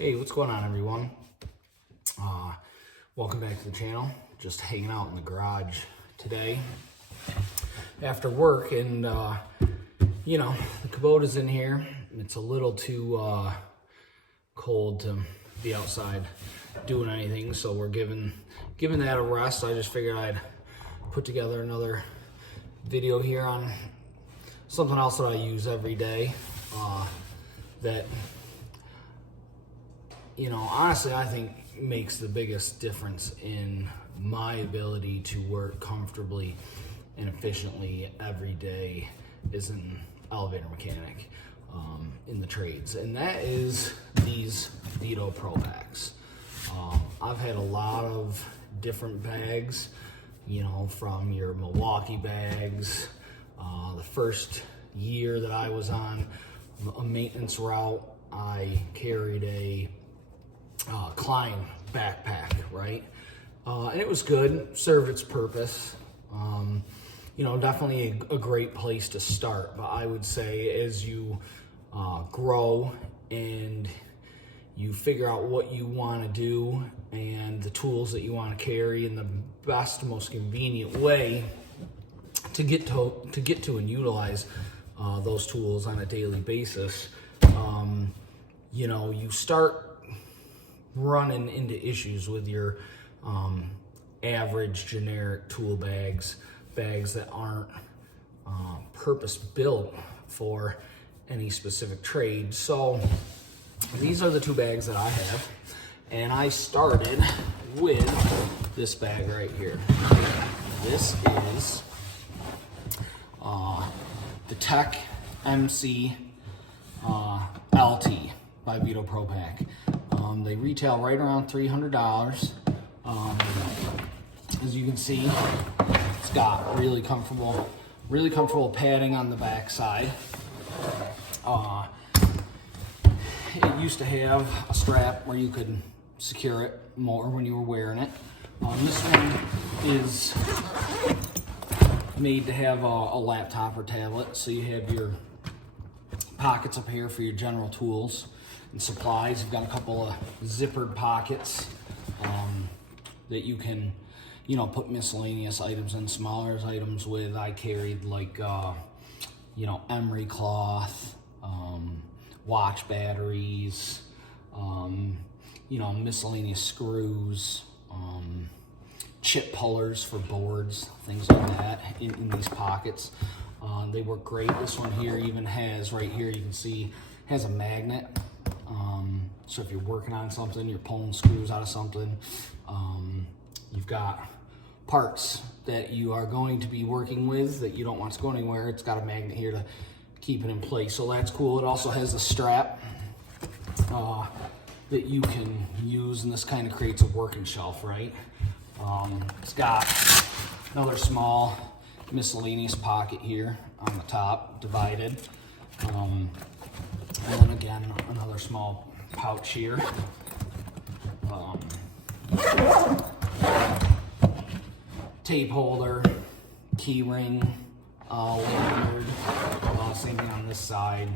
Hey, what's going on, everyone? Welcome back to the channel. Just hanging out in the garage today after work, and the Kubota's in here. It's a little too cold to be outside doing anything, so we're giving that a rest. I just figured I'd put together another video here on something else that I use every day that honestly, I think makes the biggest difference in my ability to work comfortably and efficiently every day as an elevator mechanic in the trades, and that is these Veto Pro Pacs. I've had a lot of different bags, from your Milwaukee bags. The first year that I was on a maintenance route, I carried a Klein backpack, right? And it was good, served its purpose. Definitely a great place to start. But I would say as you grow and you figure out what you want to do and the tools that you want to carry and the best, most convenient way to get to and utilize those tools on a daily basis, you start running into issues with your average generic tool bags that aren't purpose built for any specific trade. So these are the two bags that I have, and I started with this bag right here. This is the Tech MC LT by Veto Pro Pac. They retail right around $300. As you can see, it's got really comfortable padding on the back side. It used to have a strap where you could secure it more when you were wearing it. This one is made to have a laptop or tablet, so you have your pockets up here for your general tools and supplies. You've got a couple of zippered pockets that you can, put miscellaneous items and smaller items with. I carried like, emery cloth, watch batteries, miscellaneous screws, chip pullers for boards, things like that in these pockets. They work great. This one here even has, right here you can see, has a magnet. So if you're working on something, you're pulling screws out of something, you've got parts that you are going to be working with that you don't want to go anywhere. It's got a magnet here to keep it in place, so that's cool. It also has a strap that you can use, and this kind of creates a working shelf, right? It's got another small miscellaneous pocket here on the top, divided. And then again, another small pouch here. Tape holder, key ring, lanyard, same thing on this side,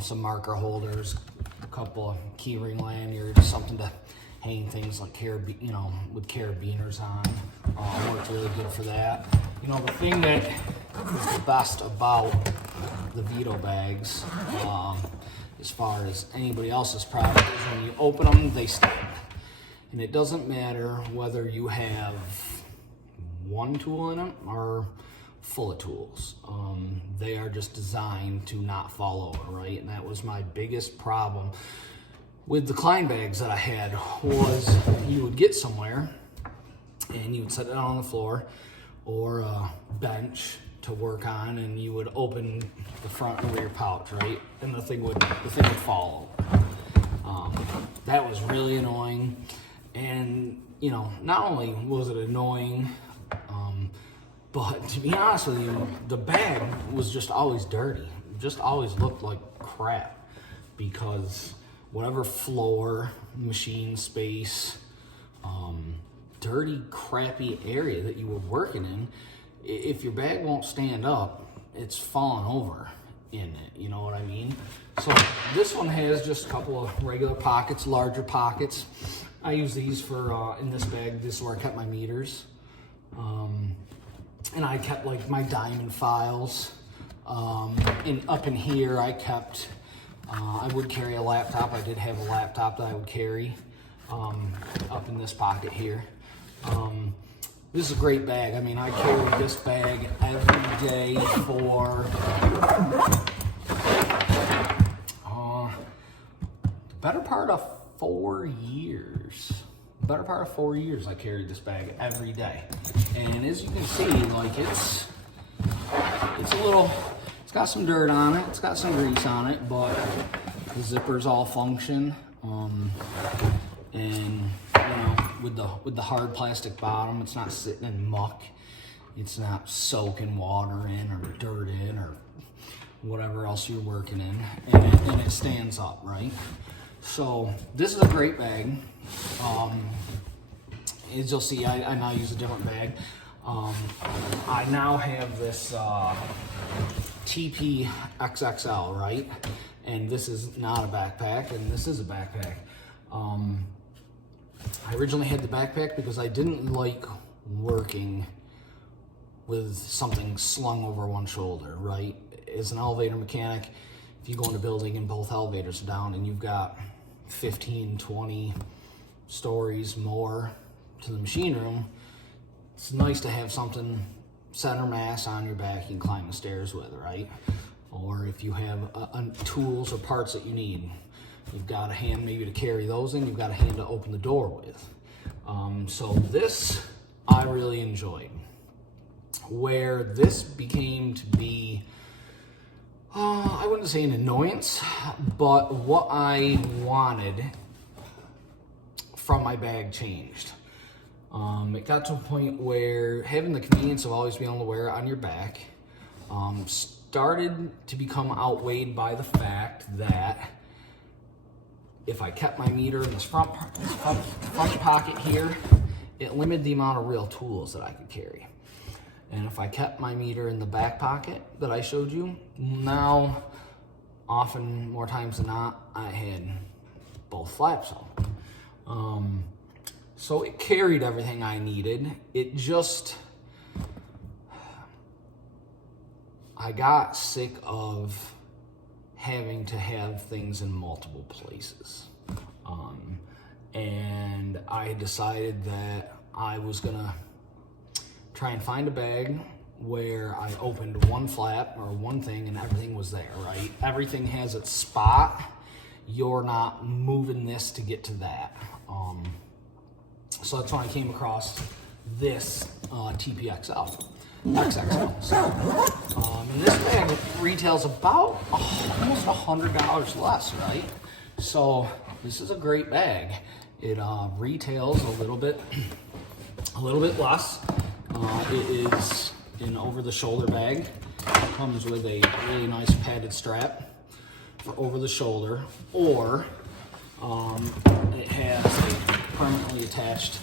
some marker holders, a couple of key ring lanyards, something to hang things like with carabiners on. Worked really good for that. The thing that is the best about the Veto bags, as far as anybody else's product, is when you open them, they stand. And it doesn't matter whether you have one tool in them or full of tools. They are just designed to not fall over, right? And that was my biggest problem with the Klein bags that I had, was you would get somewhere and you would set it on the floor or a bench to work on, and you would open the front of your pouch, right? And the thing would fall over. That was really annoying. And not only was it annoying, but to be honest with you, the bag was just always dirty. It just always looked like crap, because whatever floor, machine space, dirty, crappy area that you were working in, if your bag won't stand up, it's falling over. in it, you know what I mean? So this one has just a couple of regular pockets, larger pockets. I use these for, in this bag, this is where I kept my meters. And I kept like my diamond files. And up in here I kept, I would carry a laptop. I did have a laptop that I would carry up in this pocket here. This is a great bag. I mean, I carry this bag every day for the better part of 4 years. Better part of 4 years I carried this bag every day. And as you can see, like it's a little, it's got some dirt on it, it's got some grease on it, but the zippers all function. And you know, with the hard plastic bottom, it's not sitting in muck, it's not soaking water in or dirt in or whatever else you're working in, and it stands up, right? So this is a great bag. As you'll see, I now use a different bag. I now have this TPXL, right? And this is not a backpack, and this is a backpack. I originally had the backpack because I didn't like working with something slung over one shoulder, right? As an elevator mechanic, if you go in a building and both elevators are down and you've got 15, 20 stories more to the machine room, it's nice to have something center mass on your back you can climb the stairs with, right? Or if you have tools or parts that you need, you've got a hand maybe to carry those in, you've got a hand to open the door with. So this I really enjoyed. Where this became to be, I wouldn't say an annoyance, but what I wanted from my bag changed. It got to a point where having the convenience of always being able to wear it on your back started to become outweighed by the fact that if I kept my meter in this front pocket here, it limited the amount of real tools that I could carry. And if I kept my meter in the back pocket that I showed you, now, often, more times than not, I had both flaps on. So it carried everything I needed. It just, I got sick of having to have things in multiple places. And I decided that I was gonna try and find a bag where I opened one flap or one thing and everything was there, right? Everything has its spot. You're not moving this to get to that. So that's when I came across this TPXL. XXL. So, and this bag retails about almost $100 less, right? So this is a great bag. It retails a little bit less. It is an over-the-shoulder bag. It comes with a really nice padded strap for over the shoulder, or it has a permanently attached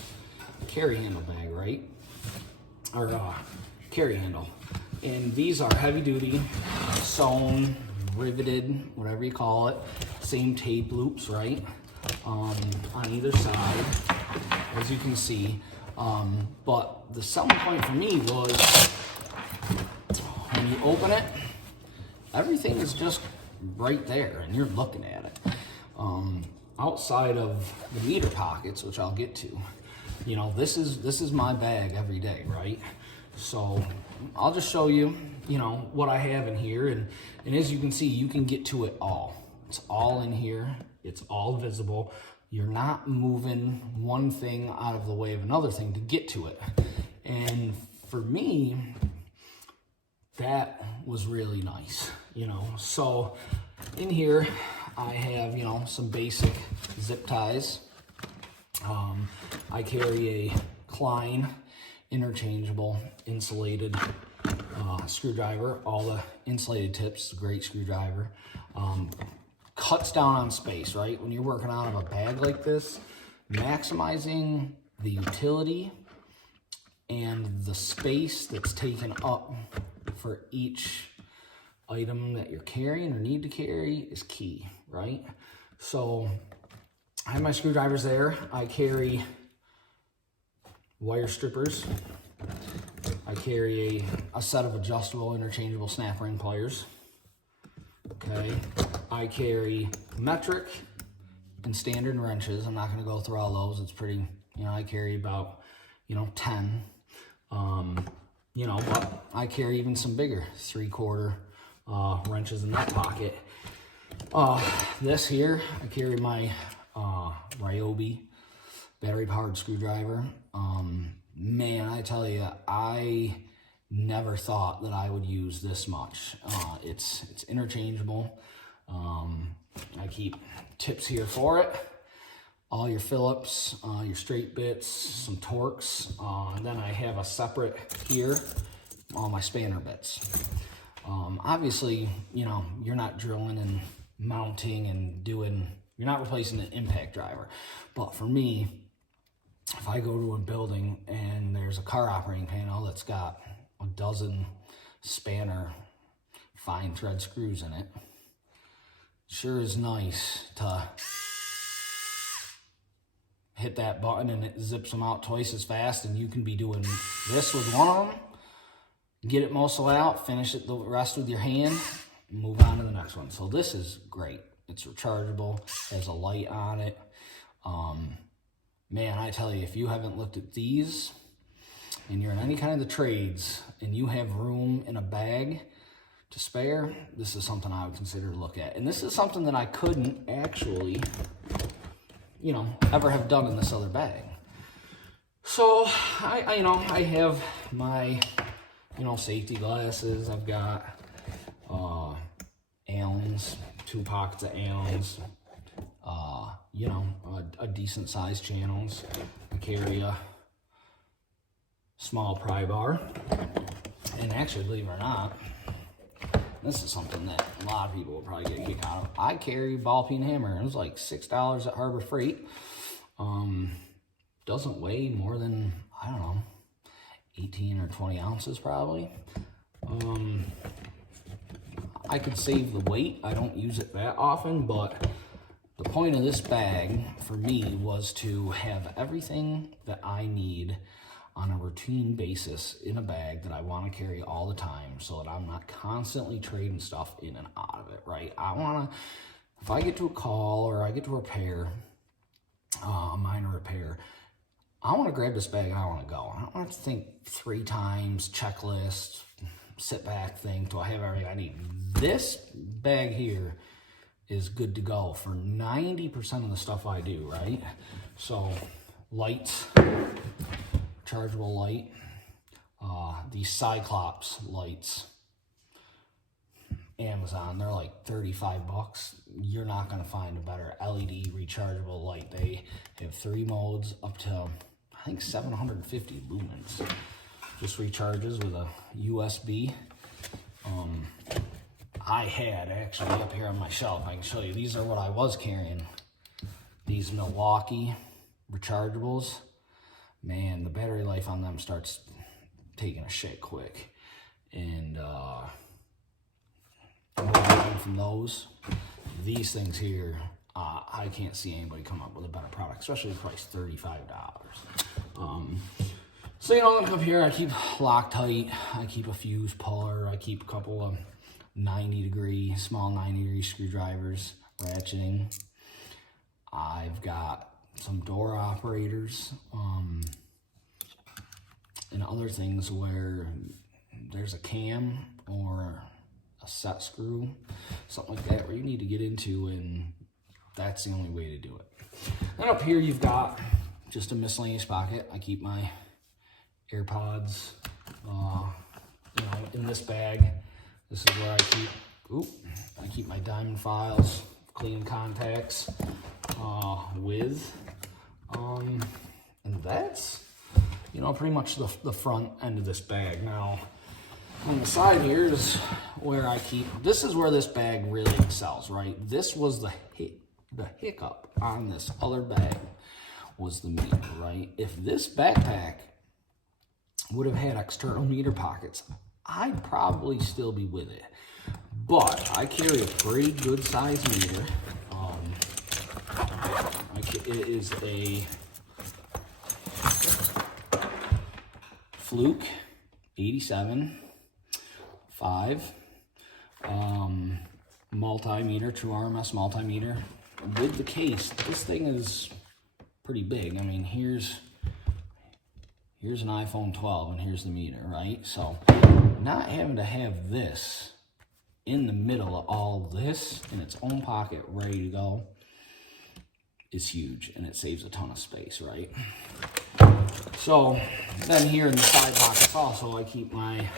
carry handle bag, right? Or carry handle. And these are heavy duty, sewn, riveted, whatever you call it. Same tape loops, right? On either side, as you can see. But the selling point for me was when you open it, everything is just right there and you're looking at it. Outside of the meter pockets, which I'll get to, you know, this is my bag every day, right? So I'll just show you, you know, what I have in here, and as you can see, you can get to it all. It's all in here. It's all visible. You're not moving one thing out of the way of another thing to get to it. And for me, that was really nice, you know. So in here, I have, you know, some basic zip ties. I carry a Klein interchangeable insulated screwdriver. All the insulated tips, great screwdriver. Cuts down on space, right? When you're working out of a bag like this, maximizing the utility and the space that's taken up for each item that you're carrying or need to carry is key, right? So I have my screwdrivers there. I carry wire strippers. I carry a set of adjustable interchangeable snap ring pliers. Okay, I carry metric and standard wrenches. I'm not going to go through all those. It's pretty, I carry about, 10. But I carry even some bigger 3/4 wrenches in that pocket. This here, I carry my Ryobi battery powered screwdriver. Man, I tell you, I never thought that I would use this much. It's interchangeable. I keep tips here for it. All your Phillips, your straight bits, some Torx, and then I have a separate here, all my spanner bits. Obviously, you're not drilling and mounting and you're not replacing an impact driver. But for me, if I go to a building and there's a car operating panel that's got a dozen spanner fine thread screws in it, sure is nice to hit that button and it zips them out twice as fast, and you can be doing this with one of them, get it most of out, finish it the rest with your hand, and move on to the next one. So this is great. It's rechargeable, has a light on it. Man, I tell you, if you haven't looked at these and you're in any kind of the trades and you have room in a bag to spare, this is something I would consider to look at. And this is something that I couldn't actually, ever have done in this other bag. So I have my, safety glasses. I've got Allen's, 2 pockets of Allen's, a decent sized channels. I carry a small pry bar. And actually, believe it or not, this is something that a lot of people will probably get a kick out of. I carry a ball peen hammer. It was like $6 at Harbor Freight. Doesn't weigh more than, 18 or 20 ounces probably. I could save the weight. I don't use it that often, but the point of this bag for me was to have everything that I need on a routine basis in a bag that I want to carry all the time, so that I'm not constantly trading stuff in and out of it, right? I want to, if I get to a call or I get to repair, a minor repair, I want to grab this bag and I want to go. I don't want to think 3 times, checklist, sit back thing till I have everything I need. This bag here is good to go for 90% of the stuff I do, right? So lights, chargeable light, these Cyclops lights, Amazon, they're like 35 bucks. You're not going to find a better LED rechargeable light. They have 3 modes up to, I think, 750 lumens. Just recharges with a USB. I had actually up here on my shelf, I can show you, these are what I was carrying. These Milwaukee rechargeables. Man, the battery life on them starts taking a shit quick. And from those, these things here, I can't see anybody come up with a better product, especially priced $35. So I'm gonna come here, I keep Loctite, I keep a fuse puller, I keep a couple of small 90 degree screwdrivers, ratcheting. I've got some door operators, and other things where there's a cam or a set screw, something like that, where you need to get into, and that's the only way to do it. Then up here you've got just a miscellaneous pocket. I keep my AirPods, in this bag. This is where I keep my diamond files, clean contacts, and that's, pretty much the front end of this bag. Now, on the side here is where this is where this bag really excels, right? This was the hiccup on this other bag was the meter, right? If this backpack would have had external meter pockets, I'd probably still be with it. but I carry a pretty good size meter. It is a Fluke 87 5 multimeter, true RMS multimeter. With the case, this thing is pretty big. I mean, here's an iPhone 12 and here's the meter, right? So not having to have this in the middle of all this in its own pocket ready to go is huge, and it saves a ton of space, right? So then here in the side pockets also, I keep my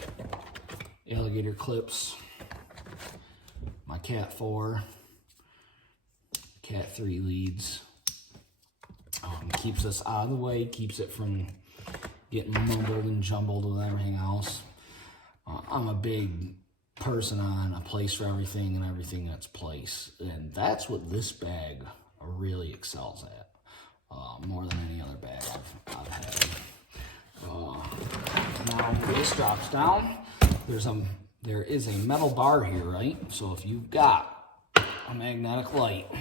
alligator clips, my Cat 4, Cat 3 leads. Keeps this out of the way, keeps it from getting mumbled and jumbled with everything else. I'm a big person on a place for everything and everything in its place, and that's what this bag really excels at, more than any other bag I've had. Now this drops down. There is a metal bar here, right? So if you've got a magnetic light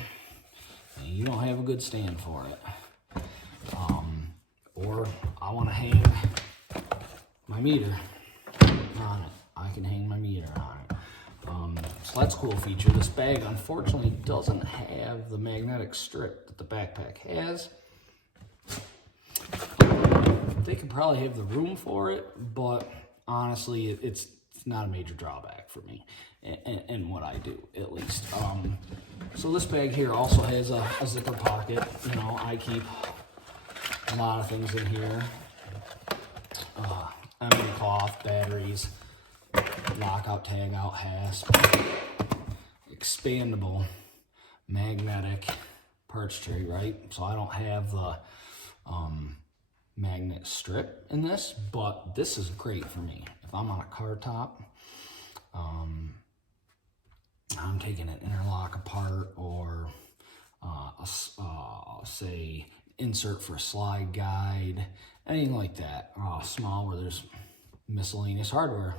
and you don't have a good stand for it, or I want to hang my meter on it, I can hang my meter on it. So that's a cool feature. This bag unfortunately doesn't have the magnetic strip that the backpack has. They could probably have the room for it, but honestly, it's not a major drawback for me and what I do, at least. So this bag here also has a zipper pocket. You know, I keep a lot of things in here. Emily cloth, batteries, lockout, tag out, hasp, expandable magnetic perch tray, right? So I don't have the magnet strip in this, but this is great for me. If I'm on a car top, I'm taking an interlock apart, or say insert for a slide guide, anything like that, small where there's miscellaneous hardware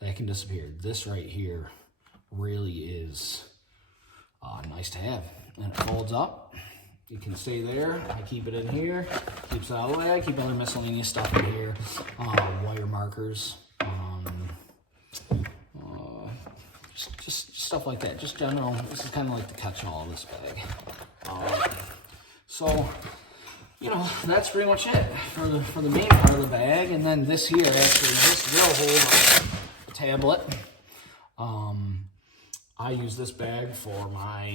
that can disappear. This right here really is nice to have, and it folds up. You can stay there. I keep it in here, keeps it out of the way. I keep other miscellaneous stuff in here, wire markers, just stuff like that. Just general. This is kind of like the catch-all of this bag. So, you know, that's pretty much it for the main part of the bag. And then this here, actually, this will hold a tablet. I use this bag for my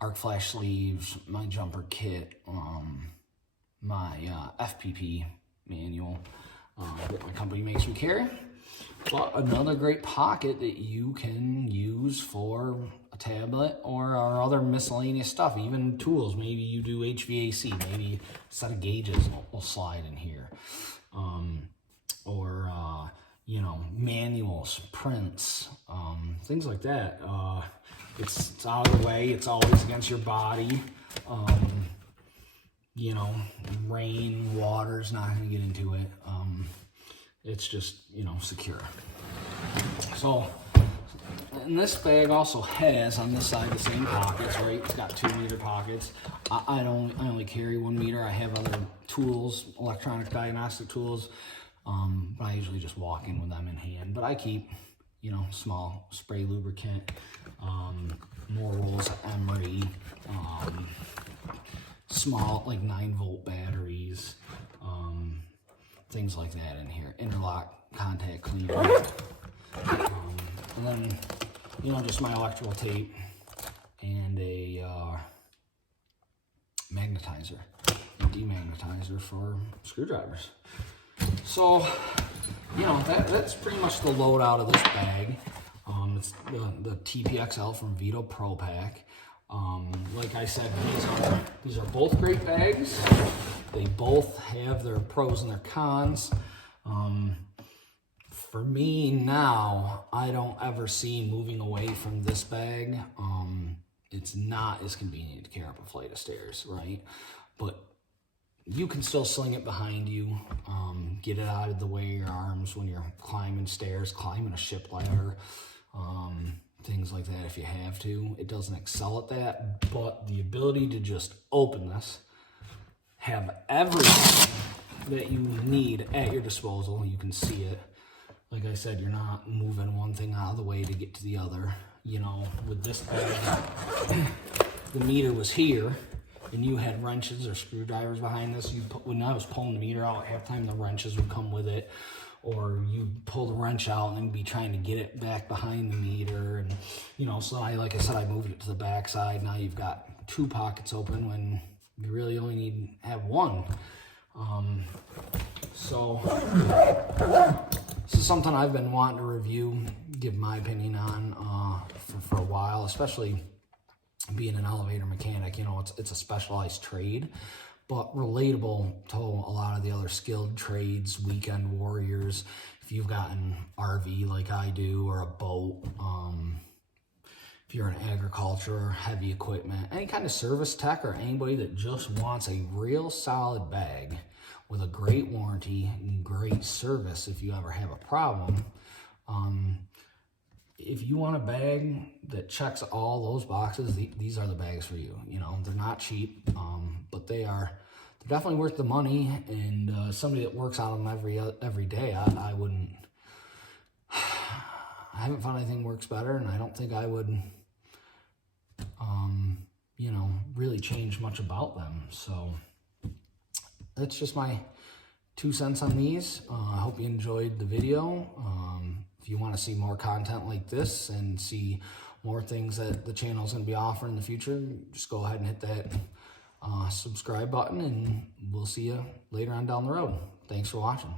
arc flash sleeves, my jumper kit, my FPP manual that my company makes me carry. But another great pocket that you can use for a tablet or other miscellaneous stuff, even tools. Maybe you do HVAC, maybe a set of gauges will slide in here. You know, manuals, prints, things like that. It's out of the way. It's always against your body. You know, rain, water's not going to get into it. It's just, you know, secure. So, and this bag also has on this side the same pockets, right? It's got 2 meter pockets. I only carry 1 meter. I have other tools, electronic diagnostic tools, but I usually just walk in with them in hand. But I keep, you know, small spray lubricant, more rolls of emery, small like 9-volt batteries, things like that in here. Interlock contact cleaner, and then, you know, just my electrical tape and a magnetizer, demagnetizer for screwdrivers. So, you know, that's pretty much the loadout of this bag. It's the TPXL from Veto Pro Pac. Like I said, these are both great bags. They both have their pros and their cons. For me now, I don't ever see moving away from this bag. It's not as convenient to carry up a flight of stairs, right? But you can still sling it behind you, get it out of the way of your arms when you're climbing stairs, climbing a ship ladder, things like that if you have to. It doesn't excel at that, but the ability to just open this, have everything that you need at your disposal. You can see it. Like I said, you're not moving one thing out of the way to get to the other. You know, with this bag, the meter was here, and you had wrenches or screwdrivers behind this. When I was pulling the meter out, half the time the wrenches would come with it, or you pull the wrench out and be trying to get it back behind the meter. And, you know, so like I said, I moved it to the back side. Now you've got 2 pockets open when you really only need to have 1. So this is something I've been wanting to review, give my opinion on for a while, especially being an elevator mechanic. You know, it's a specialized trade, but relatable to a lot of the other skilled trades, weekend warriors. If you've got an RV like I do, or a boat, if you're in agriculture or heavy equipment, any kind of service tech, or anybody that just wants a real solid bag with a great warranty and great service if you ever have a problem. If you want a bag that checks all those boxes, these are the bags for you. You know, they're not cheap, but they're definitely worth the money. And somebody that works on them every day, I wouldn't. I haven't found anything works better, and I don't think I would, you know, really change much about them. So that's just my 2 cents on these. I hope you enjoyed the video. If you want to see more content like this and see more things that the channel is going to be offering in the future, just go ahead and hit that subscribe button, and we'll see you later on down the road. Thanks for watching.